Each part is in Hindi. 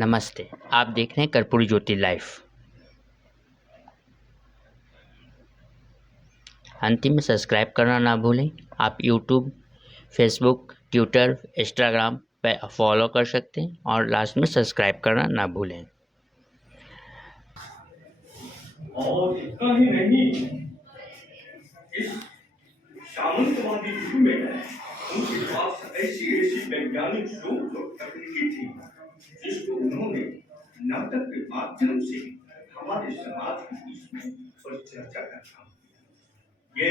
नमस्ते, आप देख रहे हैं कर्पूरी ज्योति लाइव। अंतिम में सब्सक्राइब करना ना भूलें। आप यूट्यूब, फेसबुक, ट्विटर, इंस्टाग्राम पे फॉलो कर सकते हैं और लास्ट में सब्सक्राइब करना ना भूलें। और इतना ही नहीं, इस सामंतवादी युग में उनके पास ऐसी वैज्ञानिक सोच और तकनीकी थी जिसको उन्होंने नाटक के माध्यम से हमारे समाज के बीच में पर चर्चा करना। ये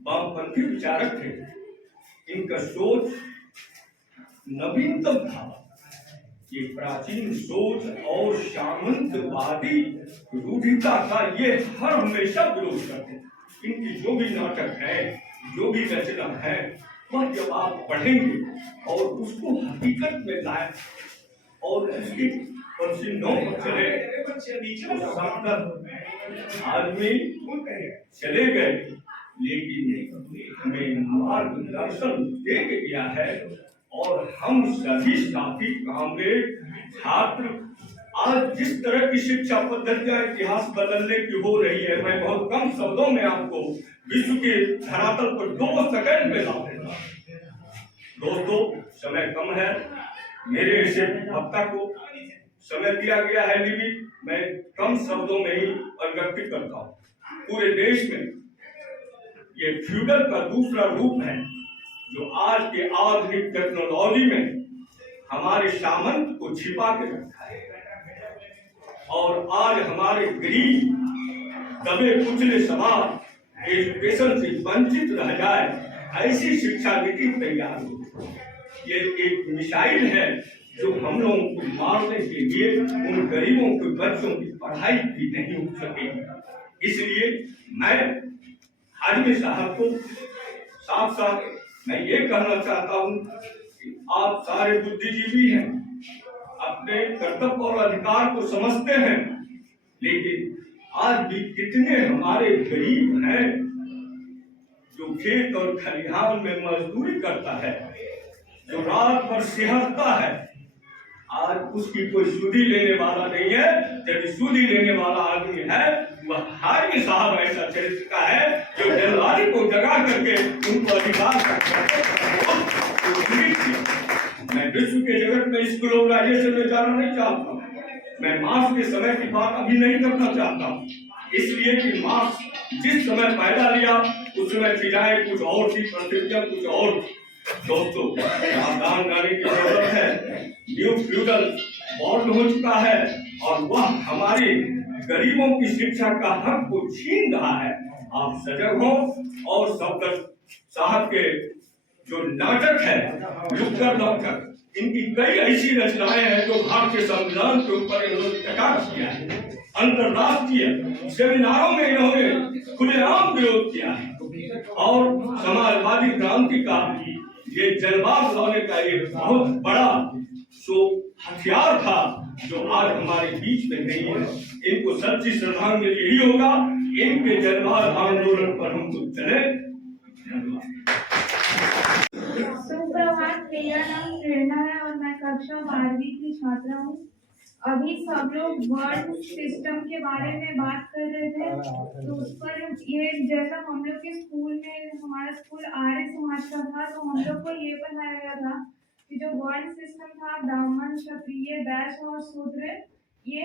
वामपंथी विचारक थे। इनका सोच नवीनतम था। ये प्राचीन सोच और सामंतवादी रूढ़िता का ये हर हमेशा विरोध करते थे। इनकी जो भी नाटक है, जो भी रचना है, वह जब आप पढ़ेंगे और उसको हकीकत में लाए और उसकी पसीनों पर चले आदमी चले गए, लेकिन हमें मार्गदर्शन दे के गया है। और हम सभी साथी कामरेड छात्र आज जिस तरह की शिक्षा पद्धति का इतिहास बदलने की हो रही है, मैं बहुत कम शब्दों में आपको विश्व के धरातल पर 2 सेकंड में ला देता। दोस्तों, समय कम है। मेरे इसे वक्ता को समय दिया गया है, लेकिन मैं कम शब्दों में ही अभिव्यक्ति करता हूँ। पूरे देश में ये फ्यूडल का दूसरा रूप है जो आज के आधुनिक टेक्नोलॉजी में हमारे सामंत को छिपा के रखा है। और आज हमारे गरीब दबे कुचले समाज एजुकेशन से वंचित रह जाए, ऐसी शिक्षा नीति तैयार हो। ये एक मिसाइल है जो हम लोगों को मारने के लिए उन गरीबों के बच्चों की पढ़ाई भी नहीं हो सकेगी। इसलिए मैं हाजिर साहब को साफ साफ मैं ये कहना चाहता हूँ कि आप सारे बुद्धिजीवी हैं, अपने कर्तव्य और अधिकार को समझते हैं, लेकिन आज भी कितने हमारे गरीब हैं जो खेत और खलिहान में मजदूरी करता है, जो रात भर सिहरता है। आज उसकी कोई सुधी लेने वाला नहीं है। यदि सुधी लेने वाला आदमी है, वह हाजिर साहब ऐसा चरित्र का है जो जलवारी को जगा करके उनको अधिकार मैं विश्व के जगत में इस ग्लोबलाइजेशन में जाना नहीं चाहता। मैं मार्क्स के समय की बात अभी नहीं करना चाहता, इसलिए कि मार्क्स जिस समय पैदा लिया उस समय फिजाएं कुछ और थी, परिस्थितियां कुछ और। दोस्तों, सावधान रहने की जरूरत है। न्यू फ्यूडल बॉन्ड हो चुका है और वह हमारे गरीबों की शिक्षा का हक को छीन रहा है। आप सजग हो और सफदर साहब के जो नाटक है लुक्कर नाटक, इनकी कई ऐसी रचनाएं हैं जो भारतीय संविधान के ऊपर इन्होंने कटाक्ष किया है। अंतरराष्ट्रीय सेमिनारों में इन्होंने खुलेआम विरोध किया है और समाजवादी क्रांति का ये जलवाब लाने का एक बहुत बड़ा हथियार था जो आज हमारे बीच में नहीं है। इनको सच्ची श्रद्धांजलि यही होगा, इनके जलवाब आंदोलन पर हम कुछ चले। सुप्रभात, मेरा नाम प्रेरणा है और मैं कक्षा 12वीं की छात्रा हूँ। अभी सब लोग वर्ण सिस्टम के बारे में बात कर रहे थे, तो उस पर ये जैसा हम लोग के स्कूल में, हमारा स्कूल आर्य समाज का था, तो हम लोग को ये बताया गया था कि जो वर्ण सिस्टम था, ब्राह्मण, क्षत्रिय, वैश्य और शूद्र, ये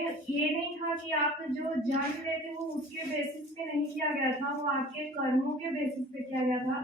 नहीं था कि आप जो जन्म लेते हो उसके बेसिस पे नहीं किया गया था, वो आपके कर्मों के बेसिस पे किया गया था।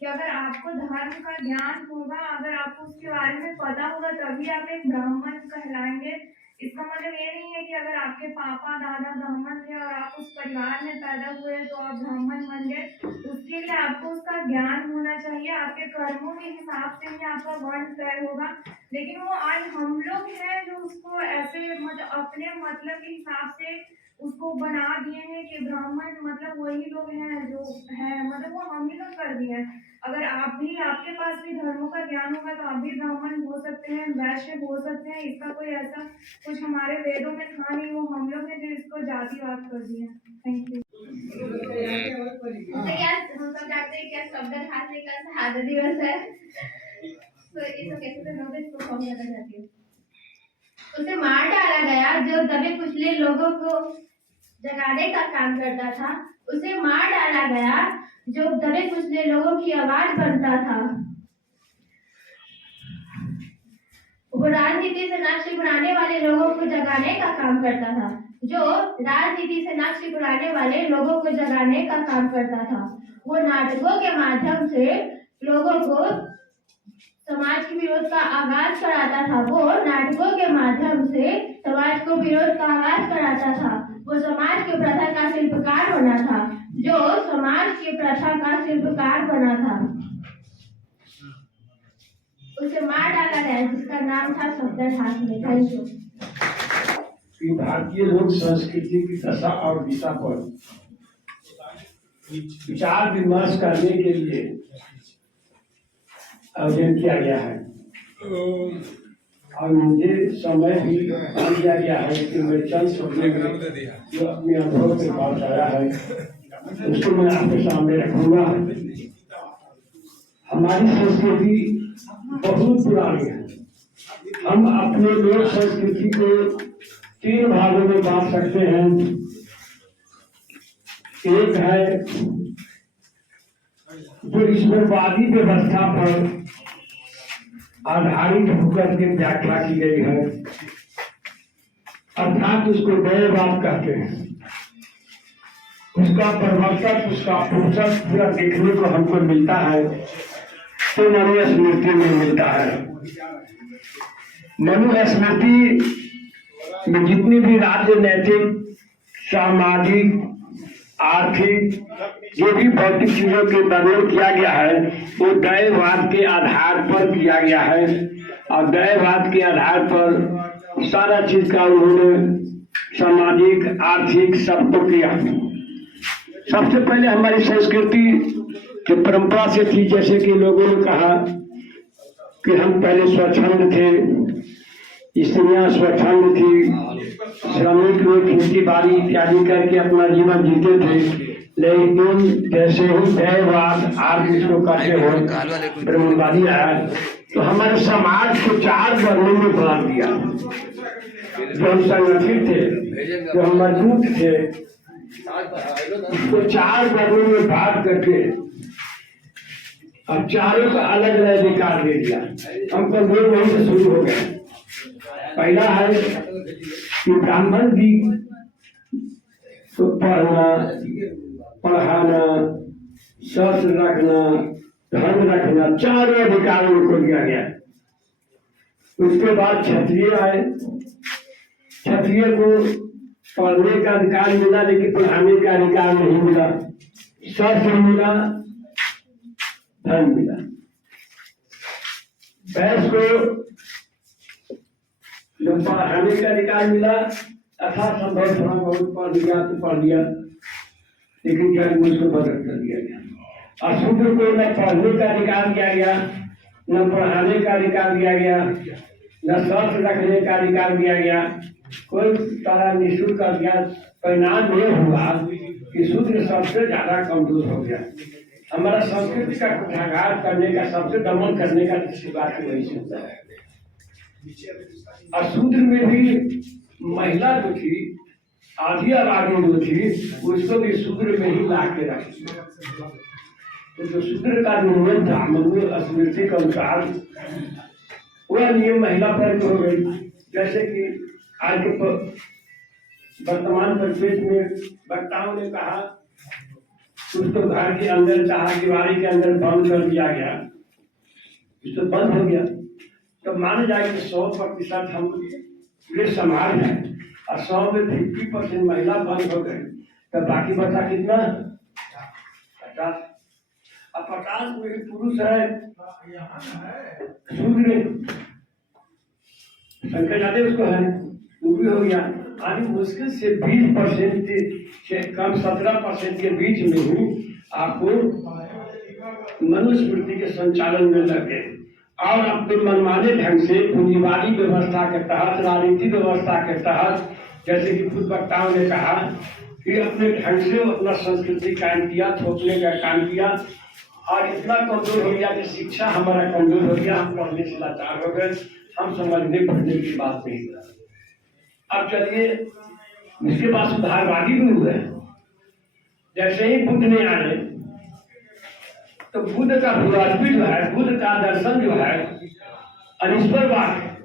कि अगर आपको धर्म का ज्ञान होगा, अगर आपको उसके बारे में पता होगा, तभी आप एक ब्राह्मण कहलाएंगे। इसका मतलब ये नहीं है कि अगर आपके पापा दादा ब्राह्मण थे और आप उस परिवार में पैदा हुए तो आप ब्राह्मण बन गए। उसके लिए आपको उसका ज्ञान होना चाहिए, आपके कर्मों के हिसाब से ही आपका वर्ण तय होगा। लेकिन वो आज हम लोग हैं जो उसको ऐसे मतलब अपने मतलब के हिसाब से उसको बना दिए हैं कि ब्राह्मण मतलब वही लोग हैं जो है, मतलब वो हम ही लोग कर दिए हैं। अगर आप भी, आपके पास भी धर्मों का ज्ञान होगा तो आप भी ब्राह्मण हो सकते हैं, वैश्य हो सकते हैं। इसका कोई ऐसा कुछ हमारे वेदों में था नहीं, वो हम लोग ने जो इसको जातिवाद कर दिया। Thank you. हम सब जानते हैं क्या शब्द हासिल का शहादत दिवस है, तो इसको कैसे तो नोटिस को फॉर्म करना चाहती हूँ। उसे मार डाला गया जो दबे कुचले लोगों को जगाने का काम करता था। उसे मार डाला गया जो दबे कुचले लोगों की आवाज बनता था। वो राजनीति से नक्श बनाने वाले लोगों को जगाने का काम करता था। जो राजनीति से नक्श बनाने वाले लोगों को जगाने का काम करता था। वो नाटकों के माध्यम से लोगों को समाज के विरोध का आगाज कराता था। वो नाटकों के माध्यम से समाज को विरोध का आगाज कराता था। वो समाज के प्रथा का शिल्पकार बना था। जो समाज के प्रथा का शिल्पकार बना था, उसे मार डाला गया जिसका नाम था सफदर हाशमी। Thank you. कि भारतीय लोक संस्कृति की दशा और दिशा पर विचार विमर्श करने के लिए आयोजन किया गया है और मुझे समय भी दिया गया है कि मैं चंद शब्दों में जो अपने अनुभव के पास आया है उसको मैं आपके सामने रखूंगा। हमारी संस्कृति बहुत पुरानी है। हम अपने लोक संस्कृति को 3 भागों में बांट सकते हैं। एक है जो ईश्वरवादी व्यवस्था पर आधारित होकर के व्याख्या की गई है, अर्थात उसको दैववाद कहते हैं। उसका प्रवर्तक, उसका पोषक पूरा देखने को हमको मिलता है तो मनुस्मृति में मिलता है। मनुस्मृति में जितनी भी राजनैतिक, सामाजिक, आर्थिक जो भी भौतिक चीजों के वर्णन किया गया है वो दैववाद के आधार पर किया गया है और दैववाद के आधार पर सारा चीज का उन्होंने सामाजिक, आर्थिक सबको किया। सबसे पहले हमारी संस्कृति की परंपरा से थी, जैसे कि लोगों ने कहा कि हम पहले स्वच्छंद थे, स्त्रियां स्वच्छंद थी, श्रमिक लोग खेती बाड़ी इत्यादि करके अपना जीवन जीते थे। लेकिन जैसे ही दैववाद आज इसको कहते हो ब्रह्मवादी आया तो हमारे समाज को 4 वर्णों में बांट दिया। जो हम संगठित थे, जो हम मजबूत थे, उसको 4 वर्णों में बांट करके अब चारों का अलग अलग अधिकार दे दिया। हम कमजोर वहीं से शुरू हो गए। पहला है कि ब्राह्मण भी तो पढ़ना, पढ़ाना, शस्त्र रखना, धर्म रखना, 4 अधिकार उनको दिया गया। उसके बाद क्षत्रिय आए। क्षत्रिय को पढ़ने का अधिकार मिला लेकिन पढ़ाने का अधिकार नहीं मिला। शस्त्र मिला, धर्म मिला। वैश्य को जब पढ़ाने का अधिकार मिला, अर्थात संभव थोड़ा बहुत पढ़ लिया तो पढ़ लिया, लेकिन क्या उसको बदल कर दिया गया। अशूद्र को न पढ़ने का अधिकार दिया गया, न पढ़ाने का अधिकार दिया गया, न शस्त्र रखने का अधिकार दिया गया। कोई सारा निःशुल्क कर दिया। परिणाम यह हुआ कि शूद्र सबसे ज्यादा कमजोर हो गया। हमारा संस्कृति का कुठाघात करने का, सबसे दमन करने का बात वही होता है। अशूद्र में भी महिला जो थी, आधी आबादी जो थी, उसको भी शूद्र में ही ला के रखी। तो जो शूद्र का जो नियम था मनुस्मृति के अनुसार, वह नियम महिला पर हो गई। जैसे कि आज के वर्तमान परिवेश में वक्ताओं ने कहा उसको घर के अंदर चाहा दीवारी के अंदर बंद कर दिया गया, तो बंद हो गया। तो माना जाए कि 100% हम पूरे समाज है और 100 में 50% महिला बंद हो गई, तो बाकी बचा कितना? 50। अब 50 में पुरुष है, शूद्र संख्या जाते उसको है, वो भी हो गया। यानी मुश्किल से 20% से कम 17% के बीच में ही आपको मनुस्मृति के संचालन में लगे और अपने मनमाने ढंग से पूंजीवादी व्यवस्था के तहत, राजनीतिक व्यवस्था के तहत, जैसे कि खुद वक्ताओं ने कहा कि अपने ढंग से अपना संस्कृति कायम किया, थोपने का काम किया और इतना कमजोर हो गया कि शिक्षा हमारा कमजोर हो गया। हम पढ़ने से लाचार हो गए, हम समझने पढ़ने की बात नहीं कर। अब चलिए इसके पास सुधारवादी भी हुए हैं। जैसे ही बुद्ध ने आए तो बुद्ध का फिलॉसफी जो है, बुद्ध का दर्शन जो है अनिश्वरवाद है,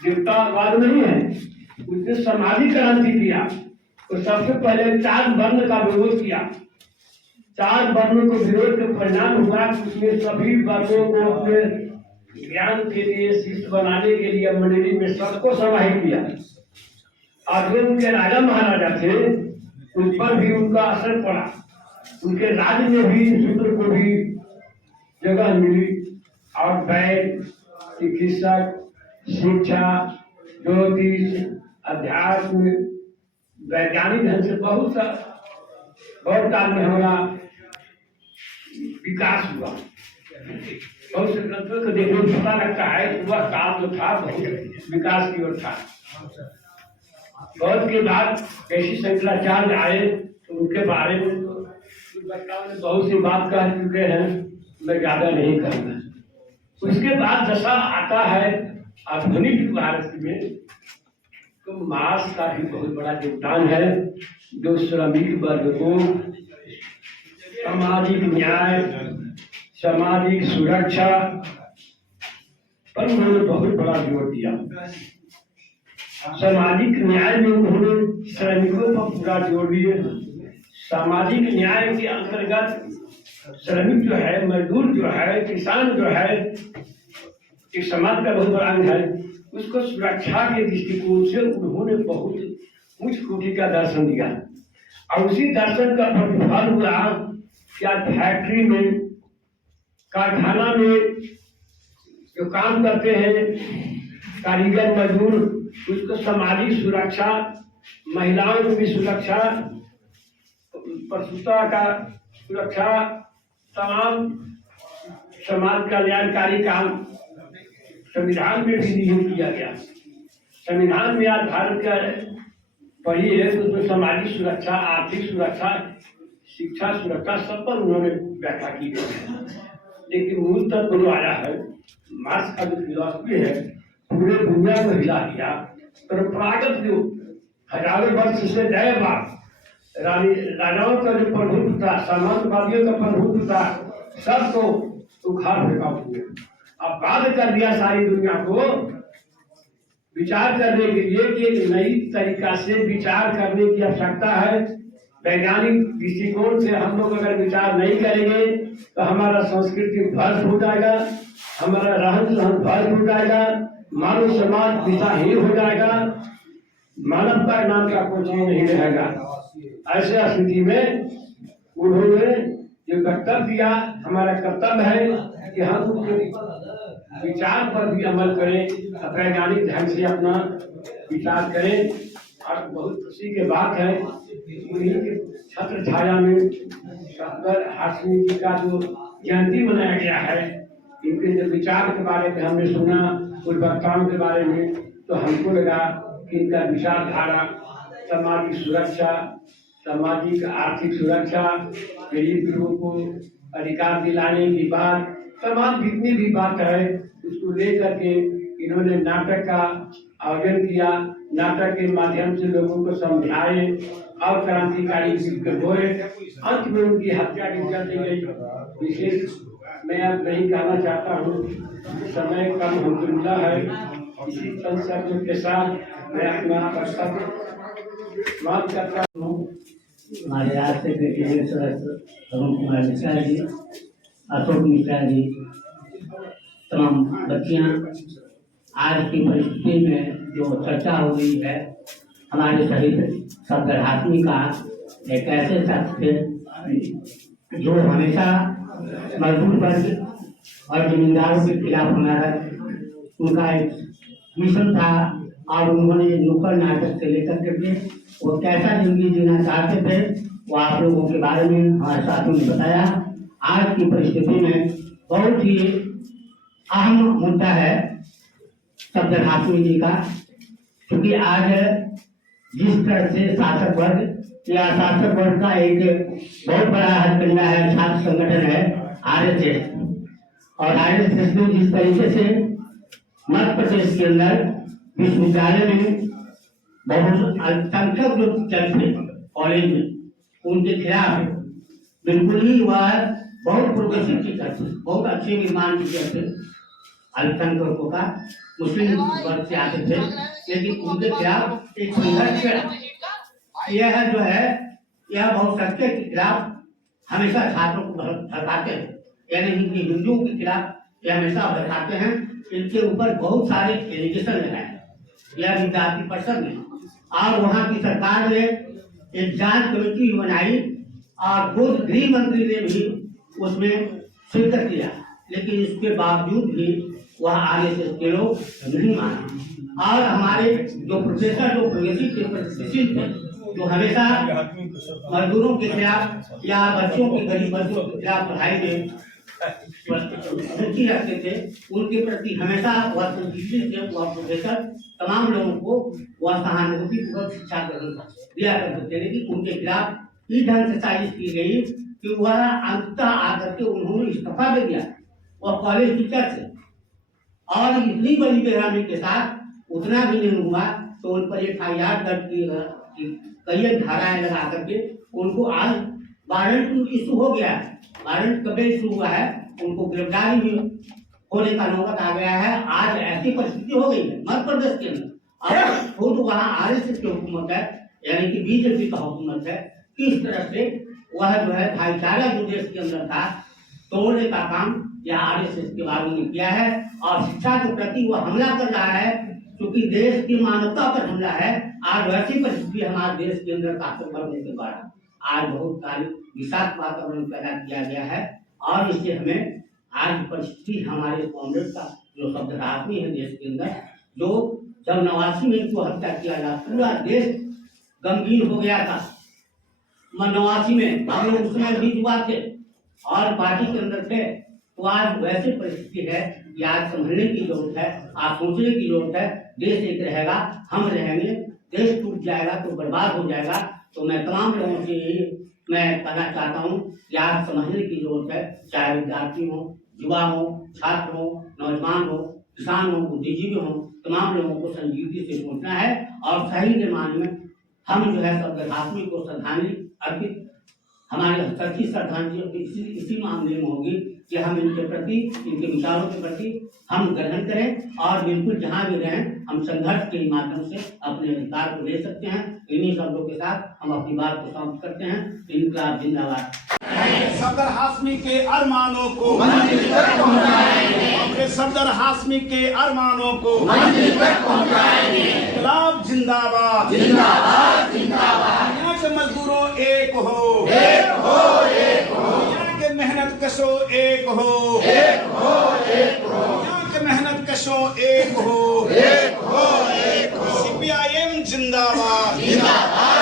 देवतावाद नहीं है। उसने समाधि क्रांति किया। तो सबसे पहले 4 वर्ण का विरोध किया। 4 वर्णों को विरोध के परिणाम हुआ। उसने सभी वर्णों को अपने ज्ञान के लिए, शिष्य बनाने के लिए मंडली में सबको समाहित किया। और जो उनके राजा महाराजा थे उन पर भी उनका असर पड़ा। उनके राज्य में भी शूद्र को भी जगह मिली। और वैद्य, चिकित्सक, शिक्षा, ज्योतिष, अध्यात्म, वैज्ञानिक ढंग से बहुत काल में हमारा विकास हुआ। बहुत से ग्रंथों को देखने में पता लगता है कि वह काल जो था बहुत विकास की ओर था। बौद्ध के बाद कैसी शंकराचार्य आए तो उनके बारे में तो वक्ताओं ने बहुत सी बात कह चुके हैं, मैं ज्यादा नहीं कहूँगा। उसके बाद दशा आता है आधुनिक भारत में, तो मास का भी बहुत बड़ा योगदान है। जो श्रमिक वर्ग को सामाजिक न्याय, सामाजिक सुरक्षा पर उन्होंने बहुत बड़ा जोर दिया। सामाजिक न्याय में उन्होंने श्रमिकों पर पूरा जोर दिए। सामाजिक न्याय के अंतर्गत श्रमिक जो है, मजदूर जो है, किसान जो है, एक समाज का बहुत बड़ा अंग है। उसको सुरक्षा के दृष्टिकोण से उन्होंने बहुत उच्च कोटि का दर्शन दिया। और उसी दर्शन का प्रतिफल हुआ क्या, फैक्ट्री में, कारखाना में जो काम करते हैं कारीगर, मजदूर, उसको सामाजिक सुरक्षा, महिलाओं की भी सुरक्षा, प्रसूता का सुरक्षा, तमाम समाज कल्याणकारी काम संविधान में भी निहित किया गया। संविधान में आज भारत का पढ़ी है तो उसमें सामाजिक सुरक्षा, आर्थिक सुरक्षा, शिक्षा सुरक्षा सब पर उन्होंने व्याख्या की है। लेकिन मूल तत्व जो आया है, मार्क्स का जो फिलॉसफी है, पूरे दुनिया को हिला दिया। परंपरागत जो हजारों वर्ष से दैववाद, राजाओं का जो प्रभुत्व था, सामंतवादियों का प्रभुत्व था, सबको उखाड़ फेंका हुए। अब बाध्य कर दिया सारी दुनिया को विचार करने के लिए कि एक नई तरीका से विचार करने की आवश्यकता है। वैज्ञानिक दृष्टिकोण से हम लोग अगर विचार नहीं करेंगे तो हमारा संस्कृति ध्वस्त हो जाएगा, हमारा रहन सहन ध्वस्त हो जाएगा, मानव समाज दिशाहीन हो जाएगा, मानवता नाम का कुछ नहीं रहेगा। ऐसे स्थिति में उन्होंने जो वक्तव्य दिया, हमारा कर्तव्य है कि हम विचार पर भी अमल करें, वैज्ञानिक ढंग से अपना विचार करें। और बहुत खुशी की बात है उन्हीं के छत्र छाया में डॉक्टर हाशमी जी का जो जयंती मनाया गया है। इनके जो विचार के बारे में हमने सुना, उन वक्ताओं के बारे में, तो हमको लगा कि इनका विचारधारा सामाजिक सुरक्षा, सामाजिक आर्थिक सुरक्षा, गरीब लोगों को अधिकार दिलाने की बात, तमाम जितनी भी बात है उसको लेकर के इन्होंने नाटक का आयोजन किया। नाटक के माध्यम से लोगों को समझाए और क्रांतिकारी हुए। अंत में उनकी हत्या भी कर दी गई। विशेष मैं अब नहीं कहना चाहता हूँ, समय कम हमको मिला है। इसी संकल्प के साथ मैं अपना वक्तव्य समाप्त करता हूँ। हमारे आज से अरुण कुमार मिश्रा जी, अशोक मिश्रा जी, तमाम बच्चियाँ, आज की परिस्थिति में जो चर्चा हो रही है, हमारे शहीद सफदर का एक ऐसे शख्स थे जो हमेशा मजदूर वर्ग और जमींदारों के खिलाफ हमारा उनका एक मिशन था। और उन्होंने नुक्कड़ नाटक से लेकर के वो कैसा जिंदगी जीना चाहते थे वो आप लोगों के बारे में हमारे साथियों ने बताया। आज की परिस्थिति में बहुत ही अहम मुद्दा है सफदर जी का, क्योंकि आज जिस तरह से शासक वर्ग या शासक वर्ग का एक बहुत बड़ा हथकंडा है, छात्र संगठन है RSS, और RSS ने जिस तरीके से मध्य प्रदेश के अंदर विश्वविद्यालय में बहुत अल्पसंख्यक जो चलते कॉलेज में उनके खिलाफ बिल्कुल ही वह बहुत प्रोग्रेसिव टीचर थे, बहुत अच्छे विद्वान टीचर थे, अल्पसंख्यकों का मुस्लिम वर्ग से आते थे, लेकिन उनके खिलाफ एक संघर्ष किया। यह जो है यह बहुसंख्यक के खिलाफ हमेशा छात्रों को भड़काते हैं, यानी इनके हिंदुओं के खिलाफ यह हमेशा भड़काते हैं। इनके ऊपर बहुत सारे एलिगेशन लगाए यह विद्यार्थी परिषद ने, और वहाँ की सरकार ने एक जांच कमेटी बनाई और खुद गृह मंत्री ने भी उसमें शिरकत किया, लेकिन इसके बावजूद भी वह आरएसएस के लोग नहीं माने। और हमारे जो प्रोफेसर जो प्रोग्रेसिव थे, जो हमेशा मजदूरों के खिलाफ या बच्चों के गरीब बच्चों के खिलाफ पढ़ाई में रुचि रखते थे, उनके प्रति हमेशा वह संतुष्टि से वह प्रोफेसर तमाम लोगों को वह सहानुभूतिपूर्वक शिक्षा ग्रहण दिया करते थे। लेकिन उनके खिलाफ इस ढंग से साजिश की गई कि वह अंततः आकर के उन्होंने इस्तीफा दे दिया, वह कॉलेज टीचर थे। और इतनी बड़ी बेरहमी के साथ उतना भी नहीं हुआ तो उन पर FIR दर्ज की कई धाराएं लगा करके उनको आज वारंट इशू हो गया है। वारंट कब इशू हुआ है, उनको गिरफ्तारी भी होने का नौबत आ गया है। आज ऐसी परिस्थिति हो गई है मध्य प्रदेश के अंदर, और खुद वहाँ RSS की हुकूमत है, यानी कि BJP का हुकूमत है। किस तरह से वह जो है भाईचारा जो देश के अंदर था तोड़ने का काम या RSS के बारे में किया है, और शिक्षा के प्रति वह हमला कर रहा है, क्योंकि देश की मानवता पर हमला है। आज वैसी परिस्थिति हमारे देश के अंदर ताकतवर होने के बाद आज बहुत सारी विषाक्त वातावरण पैदा किया गया है, और इससे हमें आज परिस्थिति हमारे कांग्रेस का जो शब्दराशि है देश के अंदर, जो जब 89 में इनको हत्या किया था पूरा देश गमगीन हो गया था। 89 में हम लोग उसमें भी युवा थे और पार्टी के अंदर थे, तो आज वैसी परिस्थिति है कि आज संभलने की जरूरत है, आज सोचने की जरूरत है। देश एक रहेगा, हम रहेंगे, देश टूट जाएगा तो बर्बाद हो जाएगा। तो मैं तमाम लोगों से यही मैं कहना चाहता हूँ कि आज समझने की जरूरत है, चाहे विद्यार्थी हो, युवा हो, छात्र हो, नौजवान हो, किसान हो, बुद्धिजीवी हो, तमाम लोगों को संजीदगी से सोचना है। और सही निर्माण में हम जो है शब्दघातमी को श्रद्धांजलि अर्पित, हमारी सच्ची श्रद्धांजलि इसी मामले में होगी कि हम इनके प्रति, इनके विचारों के प्रति हम ग्रहण करें, और बिल्कुल जहाँ भी रहें हम संघर्ष के माध्यम से अपने अधिकार को ले सकते हैं। इन्हीं शब्दों के साथ हम अपनी बात को समाप्त करते हैं। इनकलाब जिंदाबाद। सफदर हाशमी के अरमानों को अपने सफदर हाशमी के अरमानों को इनकलाब जिंदाबाद, जिंदाबाद, जिंदाबाद। यहाँ के मजदूरों एक हो, एक हो, एक हो। यहाँ के मेहनत कशो एक हो, एक हो, एक हो। यहाँ के मेहनत कशो एक हो, एक हो, एक हो। CPIM जिंदाबाद, जिंदाबाद।